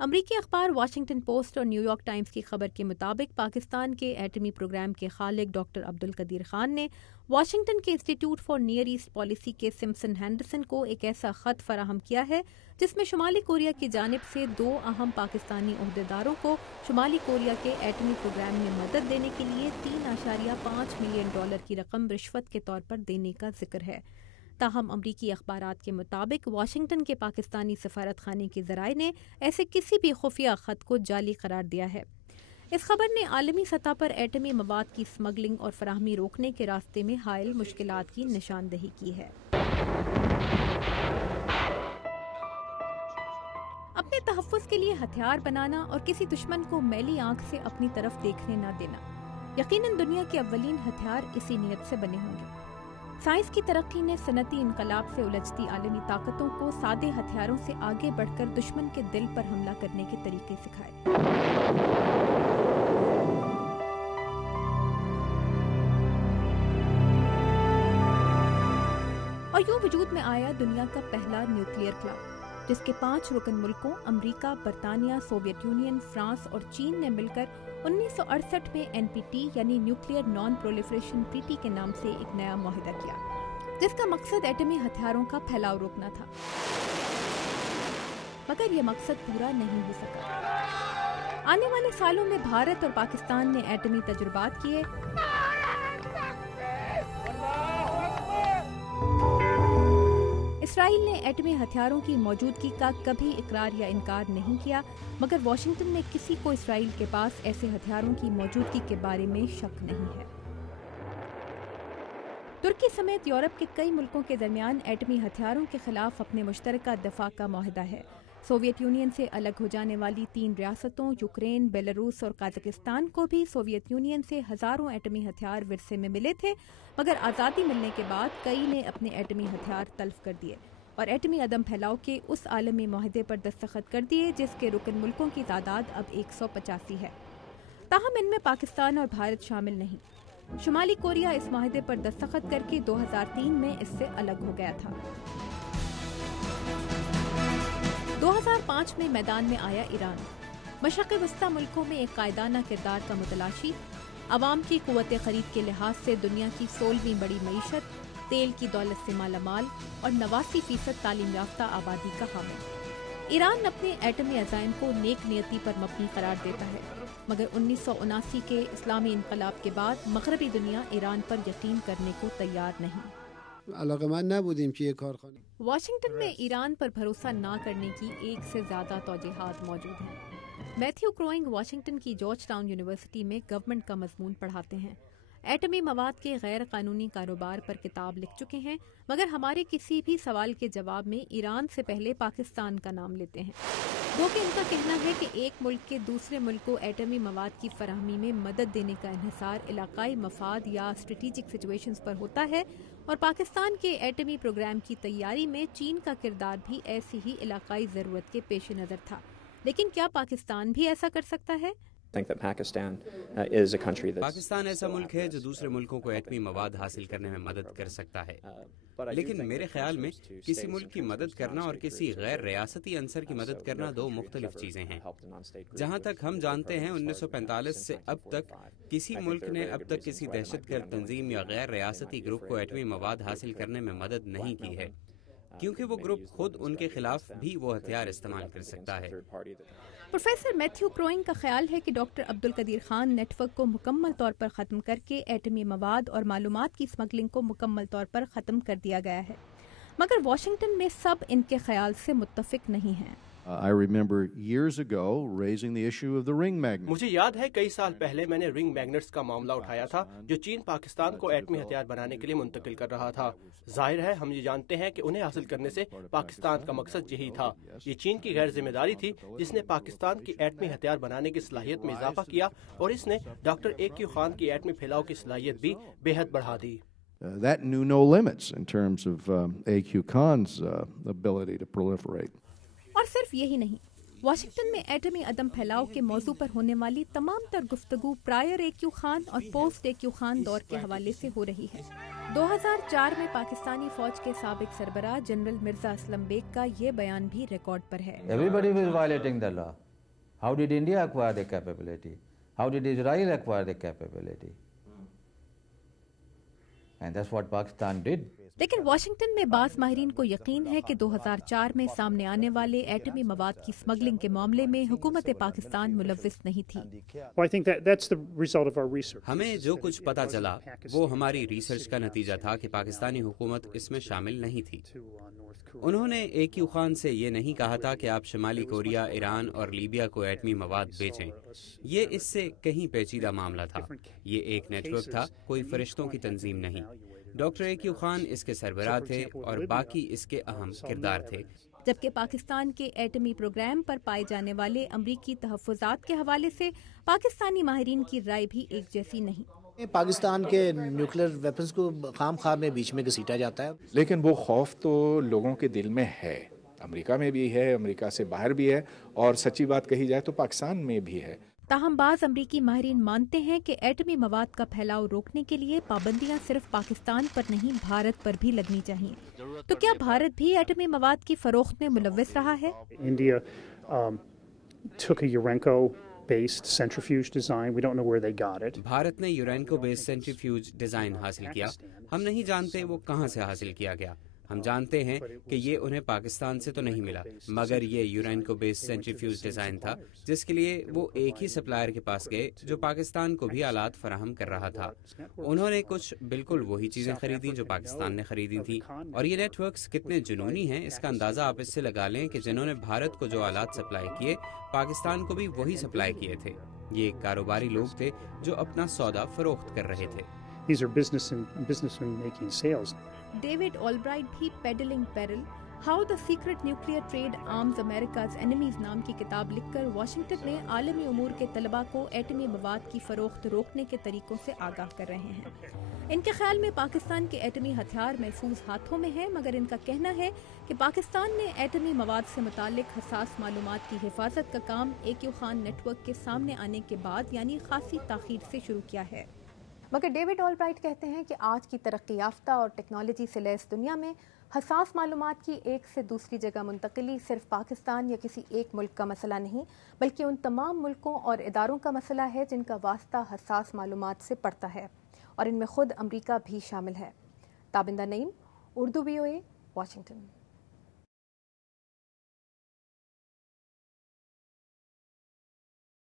امریکی اخبار Washington post اور نیو یارک ٹائمز کی خبر کے مطابق پاکستان کے ایٹمی پروگرام کے خالق ڈاکٹر عبدالقدیر خان نے واشنگٹن کے انسٹی ٹیوٹ فار نیئر ایسٹ پالیسی کے سمپسن ہینڈرسن کو ایک ایسا خط فراہم کیا ہے جس میں شمالی کوریا کی جانب سے 2 اہم پاکستانی عہدیداروں کو شمالی کوریا کے ایٹمی پروگرام میں مدد دینے کے لیے $3.5 ملین کی رقم رشوت کے طور پر دینے کا ذکر ہے۔ تاہم امریکی اخبارات کے مطابق واشنگٹن کے پاکستانی سفارت خانے کے ذرائع نے ایسے کسی بھی خفیہ خط کو جعلی قرار دیا ہے۔ اس خبر نے عالمی سطح پر ایٹمی مواد کی اسمگلنگ اور فراہمی روکنے کے راستے میں حائل مشکلات کی نشاندہی کی ہے۔ اپنے تحفظ کے لیے ہتھیار بنانا اور کسی دشمن کو میلی آنکھ سے اپنی طرف دیکھنے نہ دینا، یقیناً دنیا کے اولین ہتھیار اسی نیت سے بنے ہوں گے۔ سائنس کی ترقی نے صنعتی انقلاب سے الجھتی عالمی طاقتوں کو سادے ہتھیاروں سے آگے بڑھ کر دشمن کے دل پر حملہ کرنے کے طریقے سکھائے۔ اور یوں وجود میں آیا دنیا کا پہلا نیوکلیئر کلب، جس کے 5 رکن ملکوں امریکہ، برطانیہ، سوویت یونین، فرانس اور چین نے مل کر 1968 میں NPT یعنی نیوکلیئر نان پرولیفریشن ٹریٹی کے نام سے ایک نیا معاہدہ کیا، جس کا مقصد ایٹمی ہتھیاروں کا پھیلاؤ روکنا تھا۔ مگر یہ مقصد پورا نہیں ہو سکا۔ آنے والے سالوں میں بھارت اور پاکستان نے ایٹمی تجربات کیے، اسرائیل نے ایٹمی ہتھیاروں کی موجودگی کا کبھی اقرار یا انکار نہیں کیا، مگر واشنگٹن میں کسی کو اسرائیل کے پاس ایسے ہتھیاروں کی موجودگی کے بارے میں شک نہیں ہے۔ ترکی سمیت یورپ کے کئی ملکوں کے درمیان ایٹمی ہتھیاروں کے خلاف اپنے مشترکہ دفاع کا معاہدہ ہے۔ سوویت یونین سے الگ ہو جانے والی 3 ریاستوں یوکرین، بیلاروس اور قازقستان کو بھی سوویت یونین سے ہزاروں ایٹمی ہتھیار ورثے میں ملے تھے، مگر آزادی ملنے کے بعد کئی نے اپنے ایٹمی ہتھیار تلف کر دیے اور ایٹمی عدم پھیلاؤ کے اس عالمی معاہدے پر دستخط کر دیے جس کے رکن ملکوں کی تعداد اب 185 ہے۔ تاہم ان میں پاکستان اور بھارت شامل نہیں۔ شمالی کوریا اس معاہدے پر دستخط کر کے 2003 میں اس سے الگ ہو گیا تھا۔ 2005 میں میدان میں آیا ایران، مشرق وسطیٰ ملکوں میں ایک قائدانہ کردار کا متلاشی، عوام کی قوت خرید کے لحاظ سے دنیا کی 16ویں بڑی معیشت، تیل کی دولت سے مالا مال اور 89% تعلیم یافتہ آبادی کا حامل۔ ایران اپنے ایٹمی عزائم کو نیک نیتی پر مبنی قرار دیتا ہے، مگر 1979 کے اسلامی انقلاب کے بعد مغربی دنیا ایران پر یقین کرنے کو تیار نہیں۔ واشنگٹن میں ایران پر بھروسہ نہ کرنے کی 1 سے زیادہ توجیہات موجود ہیں۔ میتھیو کروئنگ واشنگٹن کی جارج ٹاؤن یونیورسٹی میں گورنمنٹ کا مضمون پڑھاتے ہیں۔ ایٹمی مواد کے غیر قانونی کاروبار پر کتاب لکھ چکے ہیں، مگر ہمارے کسی بھی سوال کے جواب میں ایران سے پہلے پاکستان کا نام لیتے ہیں۔ کیونکہ ان کا کہنا ہے کہ ایک ملک کے دوسرے ملک کو ایٹمی مواد کی فراہمی میں مدد دینے کا انحصار علاقائی مفاد یا اسٹریٹجک سچویشنز پر ہوتا ہے، اور پاکستان کے ایٹمی پروگرام کی تیاری میں چین کا کردار بھی ایسی ہی علاقائی ضرورت کے پیش نظر تھا۔ لیکن کیا پاکستان بھی ایسا کر سکتا ہے؟ پاکستان ایسا ملک ہے جو دوسرے ملکوں کو ایٹمی مواد حاصل کرنے میں مدد کر سکتا ہے، لیکن میرے خیال میں کسی ملک کی مدد کرنا اور کسی غیر ریاستی عنصر کی مدد کرنا 2 مختلف چیزیں ہیں۔ جہاں تک ہم جانتے ہیں 1945 سے اب تک کسی ملک نے اب تک کسی دہشت گرد تنظیم یا غیر ریاستی گروپ کو ایٹمی مواد حاصل کرنے میں مدد نہیں کی ہے، کیونکہ وہ گروپ خود ان کے خلاف بھی وہ ہتھیار استعمال کر سکتا ہے۔ پروفیسر میتھیو کروئنگ کا خیال ہے کہ doctor Abdul Qadeer Khan network کو مکمل طور پر ختم کر کے ایٹمی مواد اور معلومات کی اسمگلنگ کو مکمل طور پر ختم کر دیا گیا ہے، مگر واشنگٹن میں سب ان کے خیال سے متفق نہیں ہیں۔ مجھے یاد ہے کئی سال پہلے میں نے رنگ میگنٹس کا معاملہ اٹھایا تھا جو چین پاکستان کو ایٹمی ہتھیار بنانے کے لیے منتقل کر رہا تھا۔ ظاہر ہے ہم یہ جانتے ہیں کہ انہیں حاصل کرنے سے پاکستان کا مقصد یہی تھا۔ یہ چین کی غیر ذمہ داری تھی جس نے پاکستان کی ایٹمی ہتھیار بنانے کی صلاحیت میں اضافہ کیا، اور اس نے ڈاکٹر AQ خان کی ایٹمی پھیلاؤ کی صلاحیت بھی بے حد بڑھا دی۔ That knew no limits in terms of AQ Khan's ability to proliferate. اور صرف یہی نہیں، واشنگٹن میں ایٹمی عدم پھیلاؤ کے موضوع پر ہونے والی تمام تر گفتگو پرائر AQ خان اور پوسٹ AQ خان دور کے حوالے سے ہو رہی ہے۔ 2004 میں پاکستانی فوج کے سابق سربراہ جنرل مرزا اسلم بیگ کا یہ بیان بھی ریکارڈ پر ہے۔ Everybody was violating the law. How did India acquire the capability? How did Israel acquire the capability? And that's what Pakistan did. لیکن واشنگٹن میں بعض ماہرین کو یقین ہے کہ 2004 میں سامنے آنے والے ایٹمی مواد کی اسمگلنگ کے معاملے میں حکومت پاکستان ملوث نہیں تھی. ہمیں جو کچھ پتا چلا وہ ہماری ریسرچ کا نتیجہ تھا کہ پاکستانی حکومت اس میں شامل نہیں تھی. انہوں نے AQ خان سے یہ نہیں کہا تھا کہ آپ شمالی کوریا، ایران اور لیبیا کو ایٹمی مواد بیچیں. یہ اس سے کہیں پیچیدہ معاملہ تھا. یہ ایک نیٹ ورک تھا، کوئی فرشتوں کی تنظیم نہیں. ڈاکٹر AQ خان اس کے سربراہ تھے اور باقی اس کے اہم کردار تھے. جبکہ پاکستان کے ایٹمی پروگرام پر پائے جانے والے امریکی تحفظات کے حوالے سے پاکستانی ماہرین کی رائے بھی ایک جیسی نہیں. پاکستان کے نیوکلیر ویپنز کو خام خواہ میں بیچ میں گھسیٹا جاتا ہے. لیکن وہ خوف تو لوگوں کے دل میں ہے، امریکہ میں بھی ہے، امریکہ سے باہر بھی ہے، اور سچی بات کہی جائے تو پاکستان میں بھی ہے. تاہم بعض امریکی ماہرین مانتے ہیں کہ ایٹمی مواد کا پھیلاؤ روکنے کے لیے پابندیاں صرف پاکستان پر نہیں بھارت پر بھی لگنی چاہیے. تو کیا بھارت بھی ایٹمی مواد کی فروخت میں ملوث رہا ہے؟ India took a Urenco-based centrifuge design. We don't know where they got it. Bharat نے یورینکو بیس سینٹریفیوج ڈیزائن حاصل کیا. ہم نہیں جانتے وہ کہاں سے حاصل کیا گیا. ہم جانتے ہیں کہ یہ انہیں پاکستان سے تو نہیں ملا، مگر یہ یورینکو بیس سینٹریفیوج ڈیزائن تھا جس کے لیے وہ ایک ہی سپلائر کے پاس گئے جو پاکستان کو بھی آلات فراہم کر رہا تھا. انہوں نے کچھ بالکل وہی چیزیں خریدیں جو پاکستان نے خریدی تھیں. اور یہ نیٹ ورکس کتنے جنونی ہیں اس کا اندازہ آپ اس سے لگا لیں کہ جنہوں نے بھارت کو جو آلات سپلائی کیے پاکستان کو بھی وہی سپلائی کیے تھے. یہ کاروباری لوگ تھے جو اپنا سودا فروخت کر رہے تھے. These are businessmen making sales. David Albright بھی peddling peril how the secret nuclear trade arms America's enemies نام کی کتاب لکھ کر واشنگٹن میں عالمی امور کے طلباء کو ایٹمی مواد کی فروخت روکنے کے طریقوں سے آگاہ کر رہے ہیں. ان کے خیال میں پاکستان کے ایٹمی ہتھیار محفوظ ہاتھوں میں ہیں، مگر ان کا کہنا ہے کہ پاکستان نے ایٹمی مواد سے متعلق حساس معلومات کی حفاظت کا کام AQ خان نیٹ ورک کے سامنے آنے کے بعد یعنی خاصی تاخیر سے شروع کیا ہے. مگر ڈیوڈ آلبرائٹ کہتے ہیں کہ آج کی ترقی یافتہ اور ٹیکنالوجی سے لیس دنیا میں حساس معلومات کی ایک سے دوسری جگہ منتقلی صرف پاکستان یا کسی ایک ملک کا مسئلہ نہیں بلکہ ان تمام ملکوں اور اداروں کا مسئلہ ہے جن کا واسطہ حساس معلومات سے پڑتا ہے، اور ان میں خود امریکہ بھی شامل ہے. تابندہ نعیم، اردو VOA، واشنگٹن.